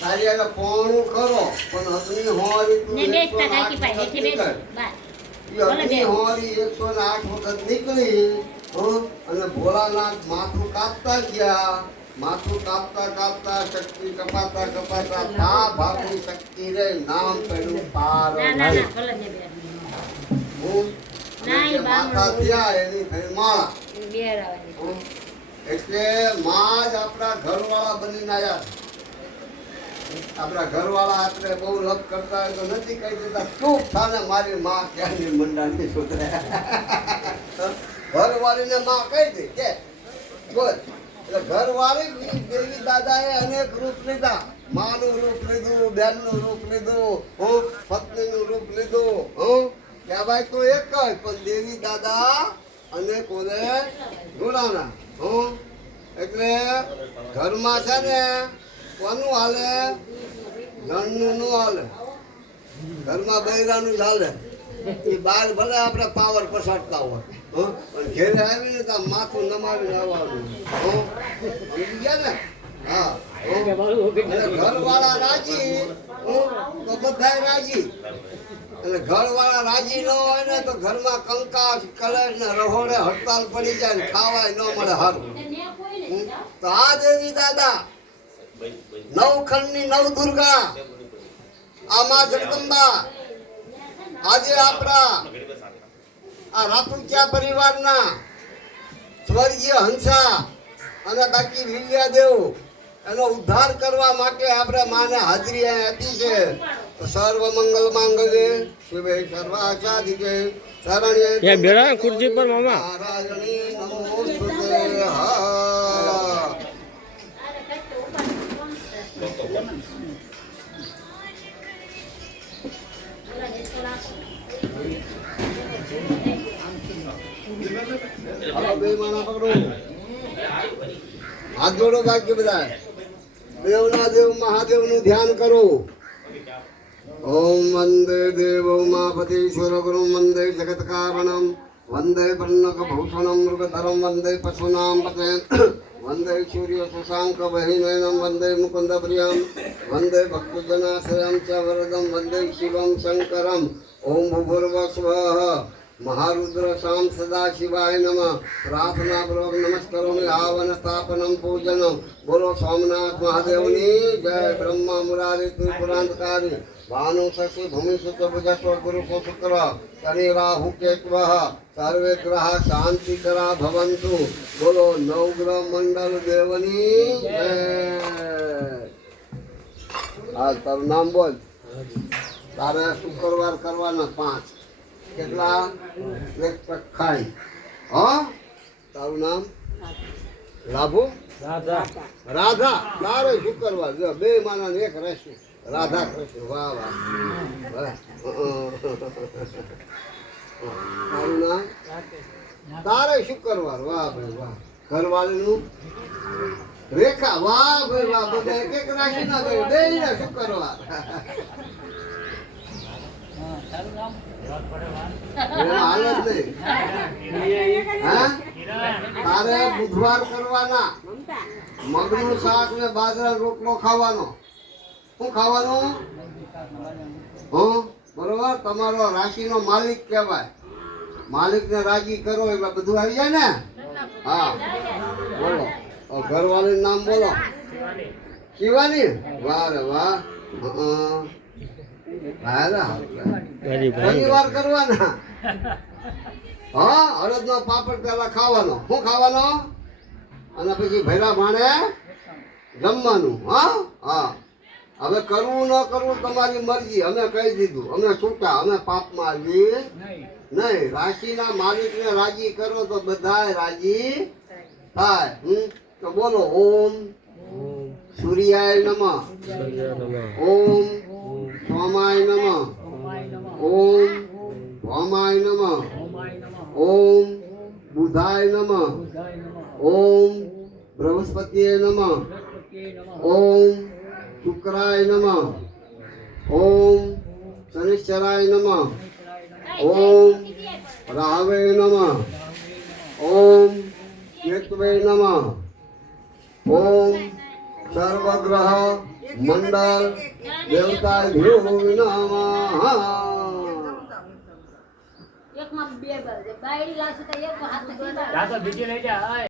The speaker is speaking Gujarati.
તારી આગળ પોણું ખરો પણ હસની હોરી તું ને બે ટકા કી પાઈ એટલે બે બાર હસની હોરી 108 વખત નીકળી અને ભોળાનાથ માથું કાપતા ગયા. માથું કાપતા કાપતા શક્તિ કપાતા કપાતા તા ભાગની શક્તિ રે નામ પડ્યું પાર. ના ના ના ભલે ને બે ના એ માથા થયા એની થઈ માળા. બે રાવાની એટલે માં જ આપણા ઘરવાળા બનીને આવ્યા. આપણા ઘરવાળા આપણે બહુ લપ કરતા હોય તો નથી કહી દેતા ચૂપ થાને મારી માં ક્યાંની મંડાની સુધરે. ઘરવાળીને માં કહી દે કે બોલ. એટલે ઘરવાળી દેવી દાદાએ અનેક રૂપ લીધા. માનું રૂપ લીધું, બેનનું રૂપ લીધું, પત્નીનું રૂપ લીધું. કહેવાય તો એક જ પણ દેવી દાદા અનેક ઓને ગુણાના. એટલે ઘરમાં છે ને કોનું હાલે? ધનનું નું હાલે. ઘરમાં બૈરાનું જ હાલે. એ બહાર ભલે આપણે પાવર પસાડતા હોય પણ ઘેરે આવીને તો માથું નમાવીને આવવાનું. સમજી ગયા ને? હા. ઘરવાળા રાજી તો બધા રાજી. અને ઘરવાળા રાજી ન હોય ને તો ઘરમાં કંકાસ કલેશ ને રહોડે હડતાલ પડી જાય ને ખાવાય ન મળે હારું. તો આ દેવી દાદા નવખંડની નવ દુર્ગા આ માં જગદંબા આજે આપણા આ રાતુકિયા પરિવારના સ્વર્ગીય હંસા અને બાકી લીલિયાદેવ એનો ઉદ્ધાર કરવા માટે આપણે માને હાજરી આપી છે. સર્વ મંગલ માંગલ્ય શિવે સર્વાચાધિકે શરણ્ય બેડા ખુરશી પર મામા નારાયણી નમોસ્તુતે. હા બે માના પકડો, હાથ જોડો બાકી બધા. દેવના દેવ મહાદેવનું ધ્યાન કરો. ઓમ વંદે દેવ ઉમાપતીશ્વર ગુરુ વંદે જગત કારણમ વંદે પન્નક ભૂષણમ મૃગધરમ વંદે પશુનામ પતે વંદે સૂર્ય શશાંક વહિનયનમ વંદે મુકુંદ પ્રિયમ વંદે ભક્તજનાશ્રયમ ચ વરદમ વંદે શિવમ શંકરમ. ઓમ ભૂર્ભુવઃ મહારુદ્ર શામ સદા શિવાય નમઃ. પ્રાર્થના પૂર્વક નમસ્કારોની આવન સ્થાપનમ પૂજનમ. બોલો સોમનાથ મહાદેવની જય. બ્રહ્મા મુરારી ત્રિપુરાંતકારી ભાનુ શશી ભૂમિ સુત ભુજસ્વ ગુરુ શુક્ર શનિ રાહુ કેત્વ સર્વે ગ્રહ શાંતિકરા ભવંતુ. બોલો નવગ્રહ મંડળ દેવની જય. હા તારું નામ બોલ. તારે શુક્રવાર કરવાના 5. કેટલા? એક ખાઈ. હા તારું નામ લાભુ રાધા. તારે શુક્રવાર જો બે માના એક રહેશે રાધા કૃષ્ણ. વાહ વાહ. તારું નામ? તારે શુક્રવાર. વાહ ભાઈ વાહ. ઘરવાળીનું રેખા. વાહ ભાઈ વાહ. બધા એક એક રાશિ ના ગયો બે ના શુક્રવાર. તારે બુધવાર કરવાના. મગનું શાક ને બાજરા રોટલો ખાવાનો. શું ખાવાનું? બરોબર. તમારો રાશિનો માલિક કહેવાય. માલિક ને રાજી કરો એટલે બધું આવી જાય ને. હા બોલો. ઘરવાળીનું નામ બોલો. શિવાની. વાહ રે વાહ. શનિવાર કરવાના. હા હળદ નો પાપડ પેલા ખાવાનો. શું ખાવાનો? અને પછી ભૈરા ભાણે જમવાનું. હા હા. હવે કરવું ન કરવું તમારી મરજી. અમે કહી દીધું. અમે છૂટા. અમે પાપમાં આવી નહીં. રાશિના માલિકને રાજી કરો તો બધા રાજી થાય. તો બોલો ઓમ સૂર્યાય નમઃ. ઓમ સોમાય નમઃ. ઓમ ભૌમાય નમઃ. ઓમ બુધાય નમઃ. ઓમ બૃહસ્પતિએ નમઃ. ઓમ શુક્રાય નમઃ. ઓમ શનિશ્ચરાય નમઃ. ઓમ રાહવે નમઃ. ઓમ કેતવે નમઃ. ઓમ સર્વગ્રહ મંડળ દેવતા વિનામાં એકમાં બે બાજુ બાયડી લાવશે તો એક હાથ જા તો બીજી લઈ જા.